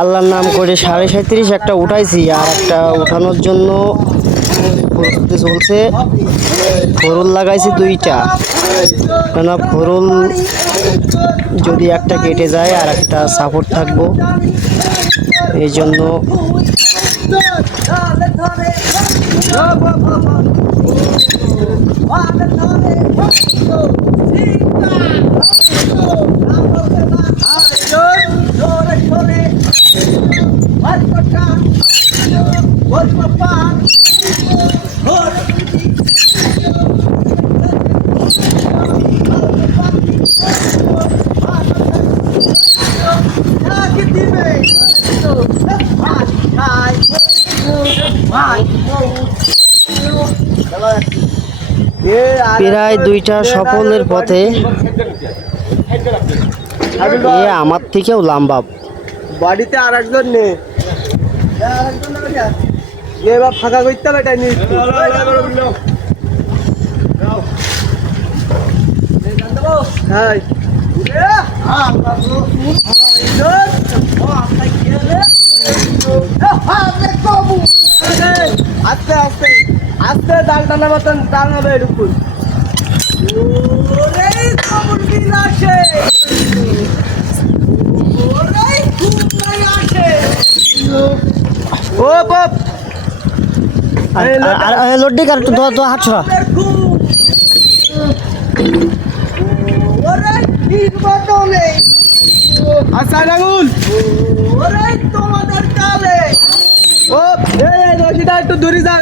আল্লাহর নাম করে 37.5 একটা উঠাইছি, আর একটা উঠানোর জন্য প্রস্তুতি চলছে। ফরুল লাগাইছি 2টা, কেন ফরুল যদি একটা কেটে যায় আর একটা সাপোর্ট থাকবো, এই জন্য প্রায় 2টা সফলের পথে। আমার থেকেও লম্বা বাড়িতে আর একজন নেই, এবার ফাঁকা করতে হবে। এটাই হ্যাঁ, আস্তে আস্তে আস্তে ডাল টানা মতন টান হবে এরকম। ও বাপ, লোডি কার তো হাত ছড়া। আচ্ছা রাগুল, তোমাদের কালে ও এই রশিদা একটু দূরে যা।